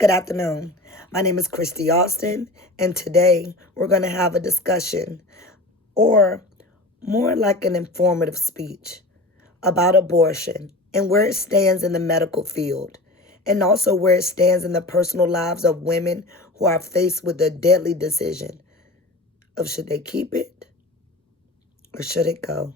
Good afternoon. My name is Christy Austin, and today we're going to have a discussion, or more like an informative speech, about abortion and where it stands in the medical field, and also where it stands in the personal lives of women who are faced with the deadly decision of should they keep it or should it go.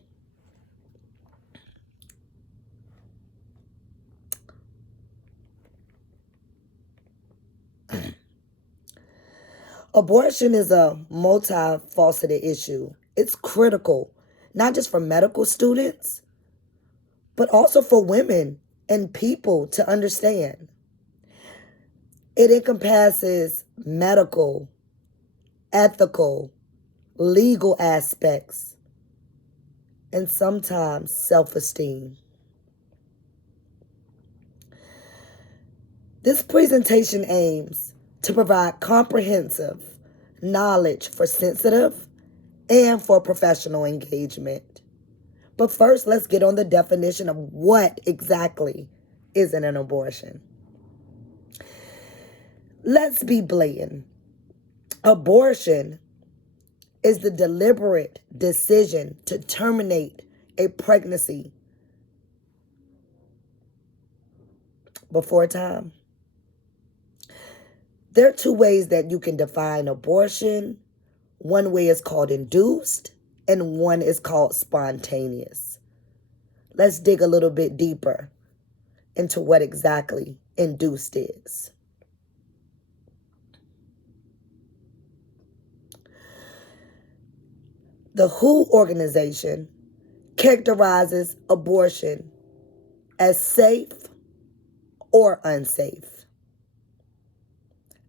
Abortion is a multifaceted issue. It's critical, not just for medical students, but also for women and people to understand. It encompasses medical, ethical, legal aspects, and sometimes self-esteem. This presentation aims to provide comprehensive knowledge for sensitive and for professional engagement. But first, let's get on the definition of what exactly is an abortion. Let's be blatant. Abortion is the deliberate decision to terminate a pregnancy before time. There are two ways that you can define abortion. One way is called induced, and one is called spontaneous. Let's dig a little bit deeper into what exactly induced is. The WHO organization characterizes abortion as safe or unsafe.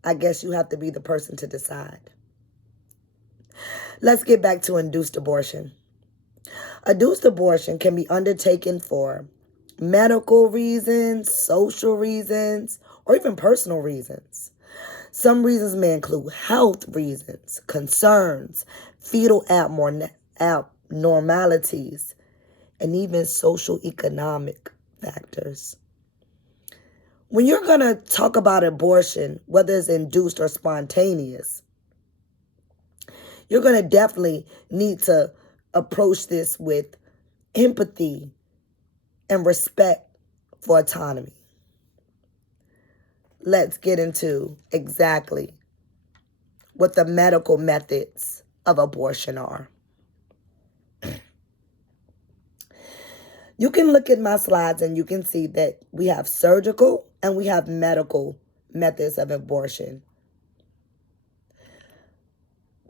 I guess you have to be the person to decide. Let's get back to induced abortion. Induced abortion can be undertaken for medical reasons, social reasons, or even personal reasons. Some reasons may include health reasons, concerns, fetal abnormalities, and even social economic factors. When you're going to talk about abortion, whether it's induced or spontaneous, you're going to definitely need to approach this with empathy and respect for autonomy. Let's get into exactly what the medical methods of abortion are. You can look at my slides and you can see that we have surgical and we have medical methods of abortion.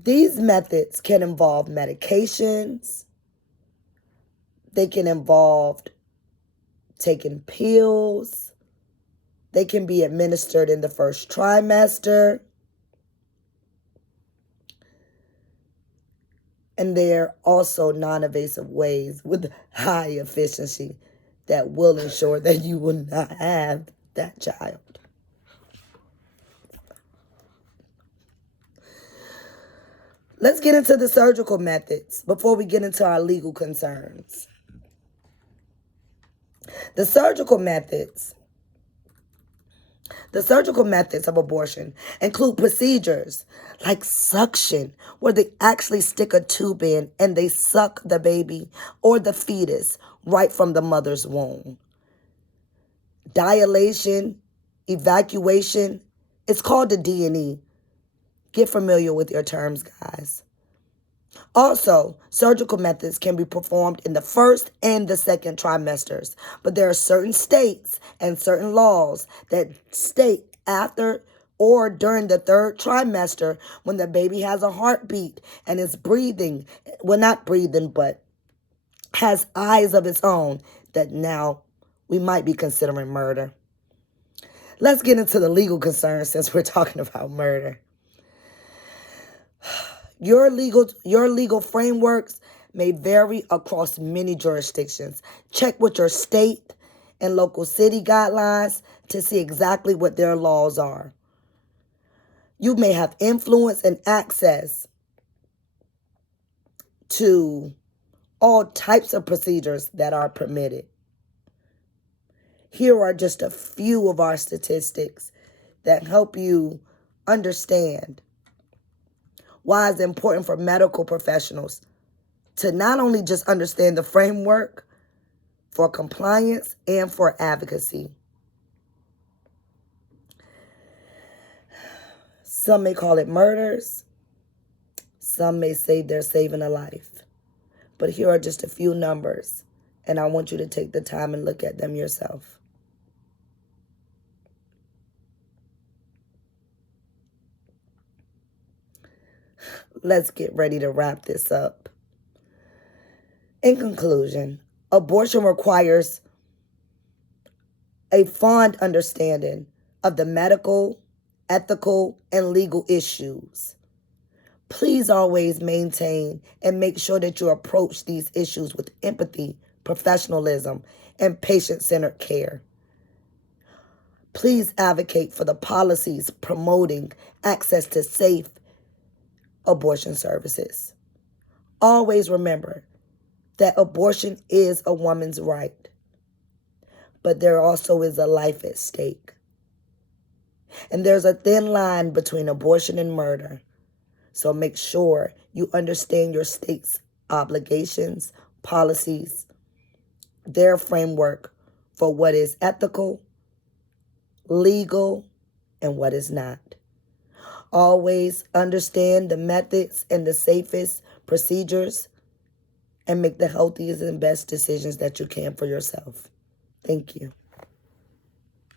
These methods can involve medications. They can involve taking pills. They can be administered in the first trimester. And they're also non-invasive ways with high efficiency that will ensure that you will not have that child. Let's get into the surgical methods before we get into our legal concerns. The surgical methods of abortion include procedures like suction, where they actually stick a tube in and they suck the baby or the fetus right from the mother's womb. Dilation, evacuation, it's called the D&E. Get familiar with your terms, guys. Also, surgical methods can be performed in the first and the second trimesters, but there are certain states and certain laws that state after or during the third trimester when the baby has a heartbeat and is breathing, well, not breathing, but has eyes of its own, that now we might be considering murder. Let's get into the legal concerns since we're talking about murder. Your legal frameworks may vary across many jurisdictions. Check with your state and local city guidelines to see exactly what their laws are. You may have influence and access to all types of procedures that are permitted. Here are just a few of our statistics that help you understand why it's important for medical professionals to not only just understand the framework for compliance and for advocacy. Some may call it murders. Some may say they're saving a life. But here are just a few numbers, and I want you to take the time and look at them yourself. Let's get ready to wrap this up. In conclusion, abortion requires a fond understanding of the medical, ethical, and legal issues. Please always maintain and make sure that you approach these issues with empathy, professionalism, and patient-centered care. Please advocate for the policies promoting access to safe abortion services. Always remember that abortion is a woman's right, but there also is a life at stake. And there's a thin line between abortion and murder. So make sure you understand your state's obligations, policies, their framework for what is ethical, legal, and what is not. Always understand the methods and the safest procedures and make the healthiest and best decisions that you can for yourself. Thank you.